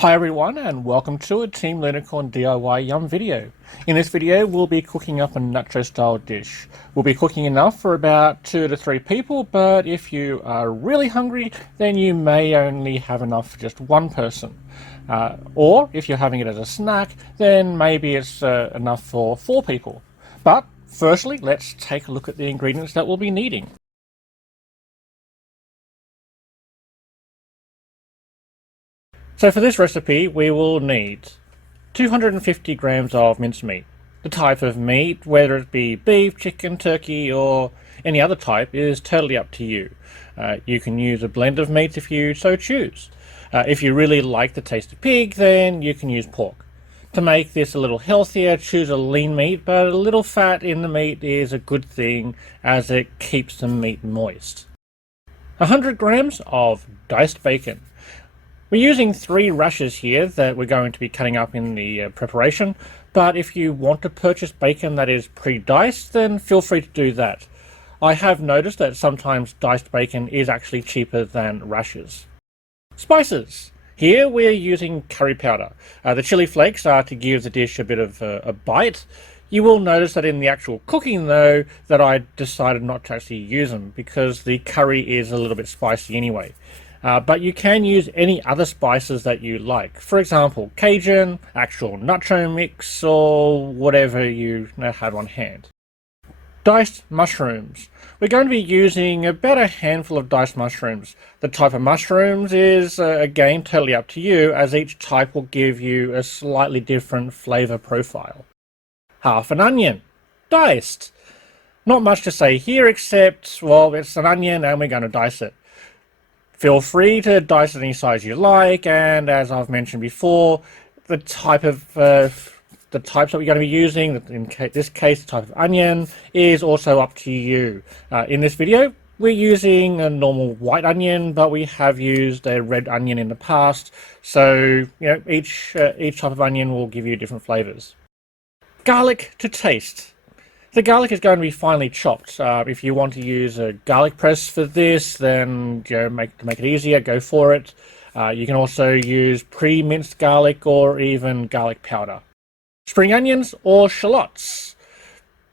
Hi everyone and welcome to a Team Loonicorn D.I.Yum video. In this video we'll be cooking up a nacho style dish. We'll be cooking enough for about 2 to 3 people, but if you are really hungry then you may only have enough for just one person. Or if you're having it as a snack then maybe it's enough for 4 people. But firstly let's take a look at the ingredients that we'll be needing. So for this recipe we will need 250 grams of mincemeat. The type of meat, whether it be beef, chicken, turkey or any other type, is totally up to you. You can use a blend of meats if you so choose. If you really like the taste of pig, then you can use pork. To make this a little healthier, choose a lean meat, but a little fat in the meat is a good thing as it keeps the meat moist. 100 grams of diced bacon. We're using 3 rashers here that we're going to be cutting up in the preparation, but if you want to purchase bacon that is pre-diced, then feel free to do that. I have noticed that sometimes diced bacon is actually cheaper than rashers. Spices. Here we're using curry powder. The chili flakes are to give the dish a bit of a bite. You will notice that in the actual cooking though, that I decided not to actually use them because the curry is a little bit spicy anyway. But you can use any other spices that you like. For example, Cajun, actual nacho mix, or whatever you have on hand. Diced mushrooms. We're going to be using about a handful of diced mushrooms. The type of mushrooms is, again, totally up to you, as each type will give you a slightly different flavor profile. Half an onion. Diced. Not much to say here except, well, it's an onion and we're going to dice it. Feel free to dice it any size you like, and as I've mentioned before, the types that we're going to be using, in this case the type of onion, is also up to you. In this video we're using a normal white onion, but we have used a red onion in the past, so each type of onion will give you different flavors. Garlic to taste. The garlic is going to be finely chopped. If you want to use a garlic press for this, then to make it easier, go for it. You can also use pre-minced garlic or even garlic powder. Spring onions or shallots.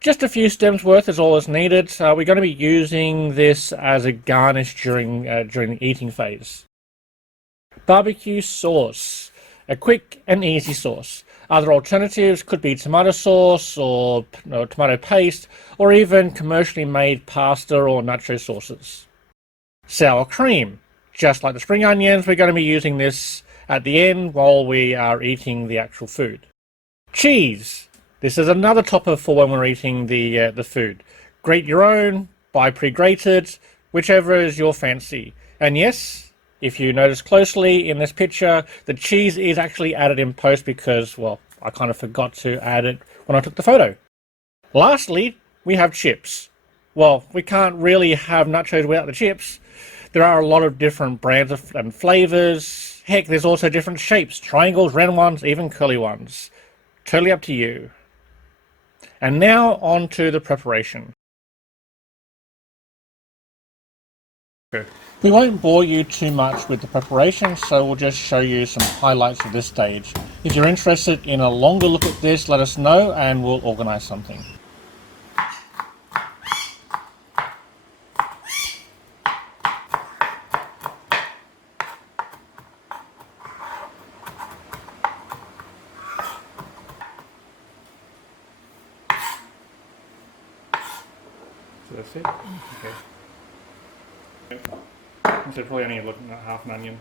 Just a few stems worth is all that's needed. We're going to be using this as a garnish during the eating phase. Barbecue sauce. A quick and easy sauce. Other alternatives could be tomato sauce or tomato paste, or even commercially made pasta or nacho sauces. Sour cream. Just like the spring onions, we're going to be using this at the end while we are eating the actual food. Cheese. This is another topper for when we're eating the food. Grate your own, buy pre-grated, whichever is your fancy. And yes, if you notice closely in this picture, the cheese is actually added in post because, well, I kind of forgot to add it when I took the photo. Lastly, we have chips. Well, we can't really have nachos without the chips. There are a lot of different brands and flavors. Heck, there's also different shapes, triangles, round ones, even curly ones. Totally up to you. And now on to the preparation. We won't bore you too much with the preparation, so we'll just show you some highlights at this stage. If you're interested in a longer look at this, let us know and we'll organise something. So that's it? Okay. So probably only looking at half an onion.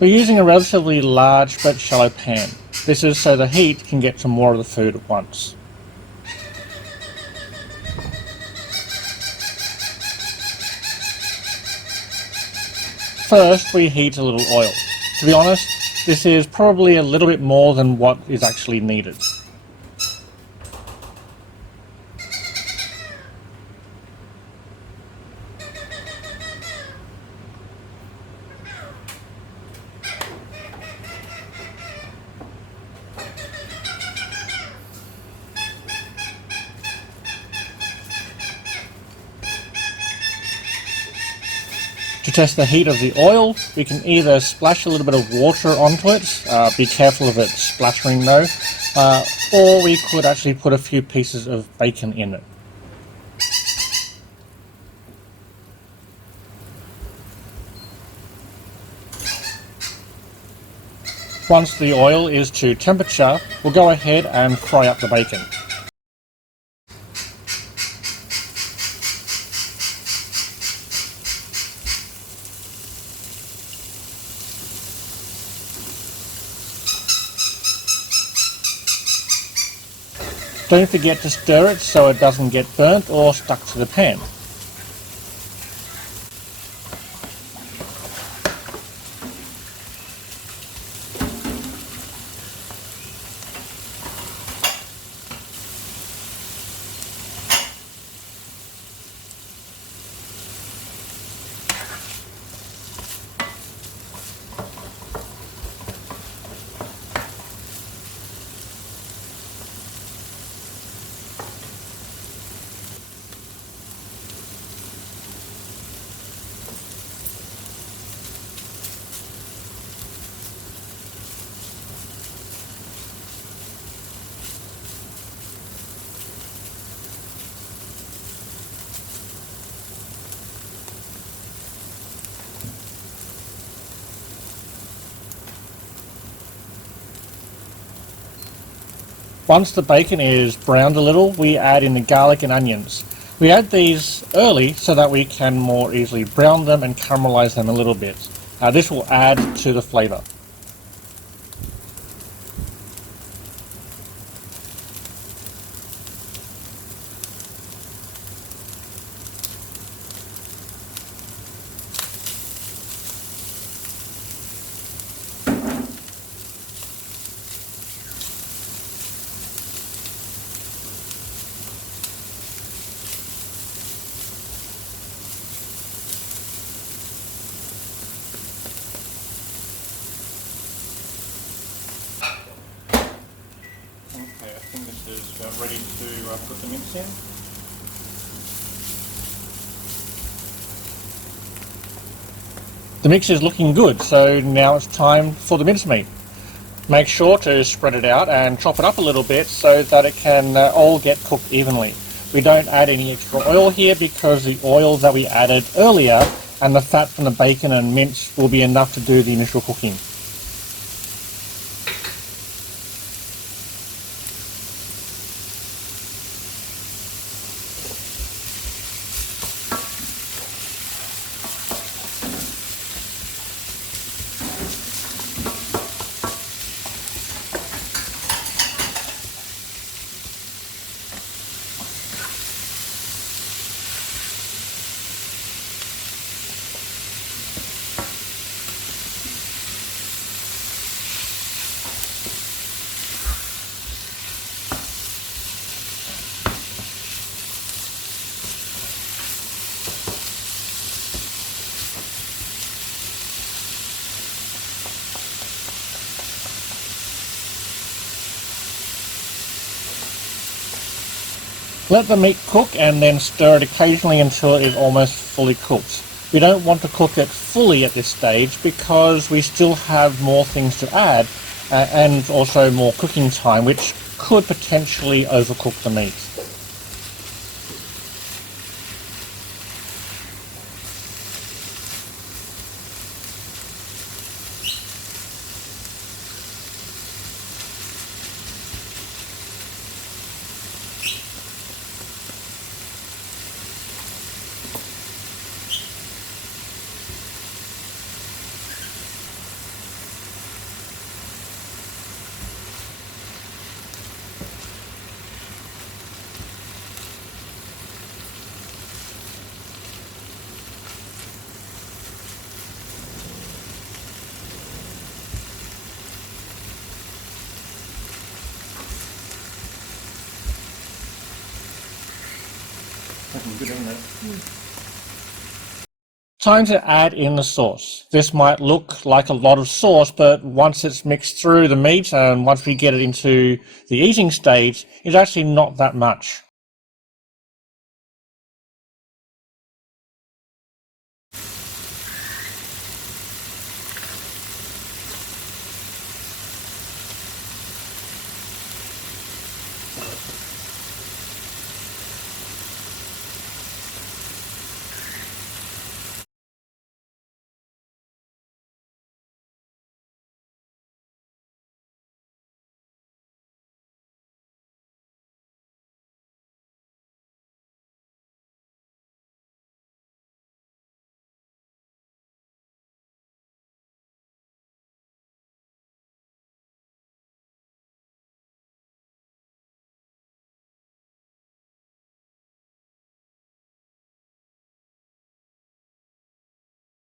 We're using a relatively large but shallow pan. This is so the heat can get to more of the food at once. First, we heat a little oil. To be honest, this is probably a little bit more than what is actually needed. To test the heat of the oil, we can either splash a little bit of water onto it, be careful of it splattering though, or we could actually put a few pieces of bacon in it. Once the oil is to temperature, we'll go ahead and fry up the bacon. Don't forget to stir it so it doesn't get burnt or stuck to the pan. Once the bacon is browned a little, we add in the garlic and onions. We add these early so that we can more easily brown them and caramelize them a little bit. This will add to the flavor. Okay, I think this is ready to put the mince in. The mix is looking good, so now it's time for the mincemeat. Make sure to spread it out and chop it up a little bit so that it can all get cooked evenly. We don't add any extra oil here because the oil that we added earlier and the fat from the bacon and mince will be enough to do the initial cooking. Let the meat cook and then stir it occasionally until it is almost fully cooked. We don't want to cook it fully at this stage because we still have more things to add and also more cooking time, which could potentially overcook the meat. looking good, isn't it? Time to add in the sauce. This might look like a lot of sauce, but once it's mixed through the meat and once we get it into the eating stage, it's actually not that much.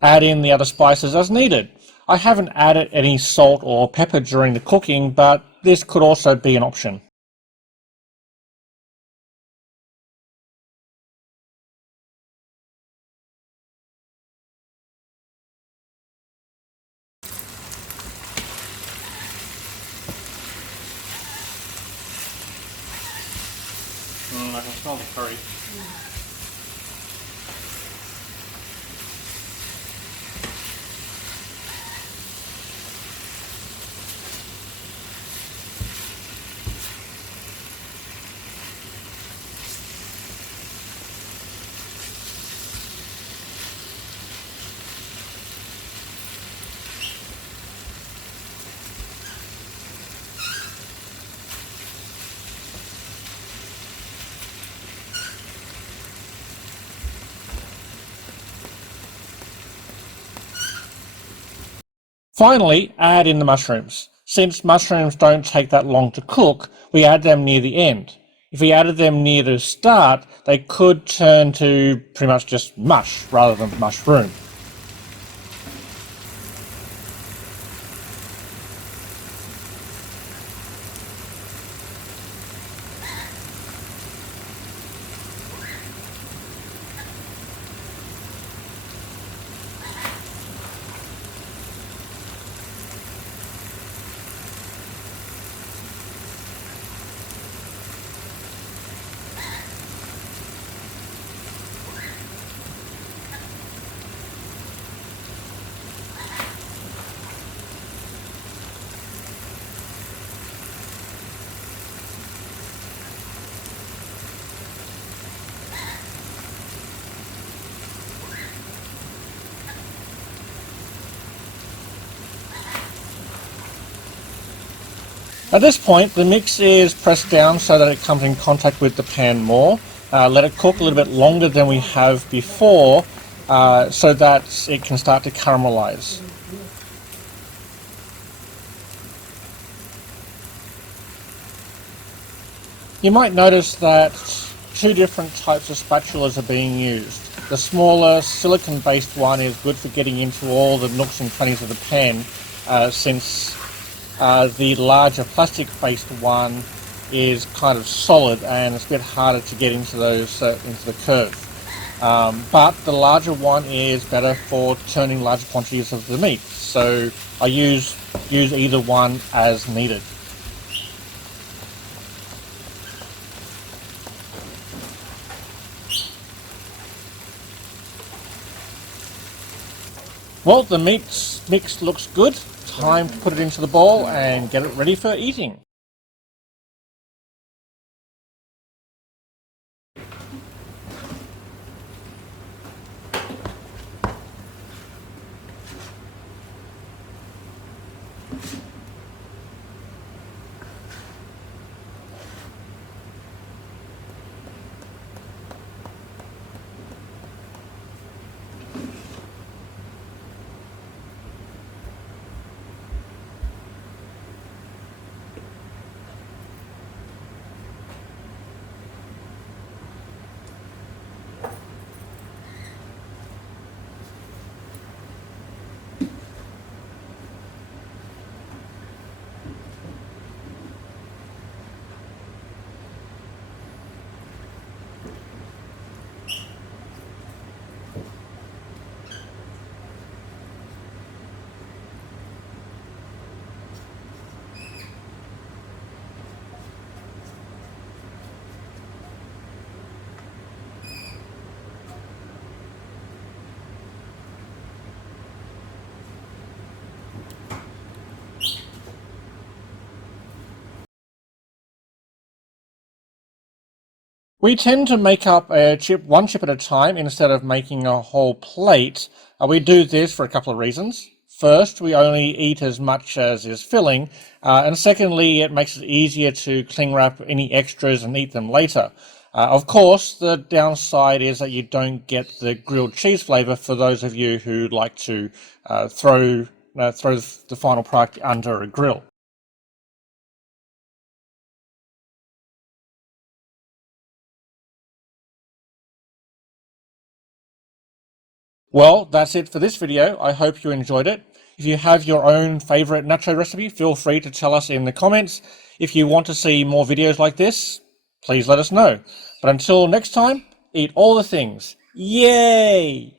Add in the other spices as needed. I haven't added any salt or pepper during the cooking, but this could also be an option. I can smell the curry. Finally, add in the mushrooms. Since mushrooms don't take that long to cook, we add them near the end. If we added them near the start, they could turn to pretty much just mush rather than mushroom. At this point, the mix is pressed down so that it comes in contact with the pan more. Let it cook a little bit longer than we have before so that it can start to caramelize. You might notice that two different types of spatulas are being used. The smaller silicon-based one is good for getting into all the nooks and crannies of the pan, since the larger plastic-based one is kind of solid and it's a bit harder to get into those into the curve. But the larger one is better for turning large quantities of the meat. So I use either one as needed. Well, the meat mix looks good. Time to put it into the bowl and get it ready for eating. We tend to make up a chip one chip at a time instead of making a whole plate. We do this for a couple of reasons. First, we only eat as much as is filling, and secondly, it makes it easier to cling wrap any extras and eat them later. Of course, the downside is that you don't get the grilled cheese flavor for those of you who like to throw the final product under a grill. Well, that's it for this video. I hope you enjoyed it. If you have your own favorite nacho recipe, feel free to tell us in the comments. If you want to see more videos like this, please let us know. But until next time, eat all the things. Yay!